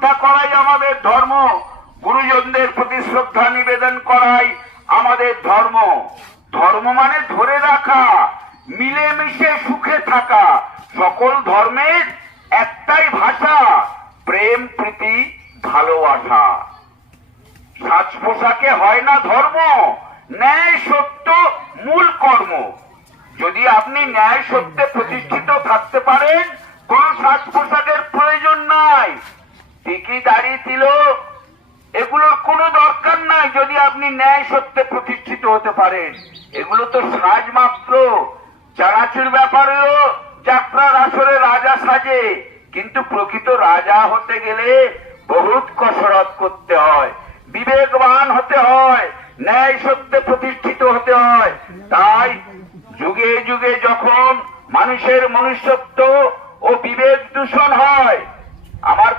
শ্রদ্ধা করাই আমাদের ধর্ম, গুরুজনদের প্রতি শ্রদ্ধা নিবেদন করাই আমাদের ধর্ম। ধর্ম মানে ধরে রাখা, মিলেমিশে সুখে থাকা। সকল ধর্মের একটাই ভাষা, প্রেম, প্রীতি, ভালোবাসা। সাজ পোশাকে হয় না ধর্ম, ন্যায় সত্য মূল কর্ম। যদি আপনি ন্যায় সত্যে প্রতিষ্ঠিত থাকতে পারেন, কোন সাজ পোশাকের প্রয়োজন নাই। টিকি, দাড়ি, তিলক এগুলোর কোনো দরকার নাই যদি আপনি ন্যায় সত্যে প্রতিষ্ঠিত হতে পারেন। এগুলো তো সাজ মাত্র। চানাচুর ব্যাপারেও যাত্রার আসরে রাজা সাজে, কিন্তু প্রকৃত রাজা হতে গেলে বহুত কসরত করতে হয়, বিবেকবান হতে হয়, ন্যায় সত্যে প্রতিষ্ঠিত হতে হয়। তাই যুগে যুগে যখন মানুষের মনুষ্যত্ব ও বিবেক দূষণ হয়, আমার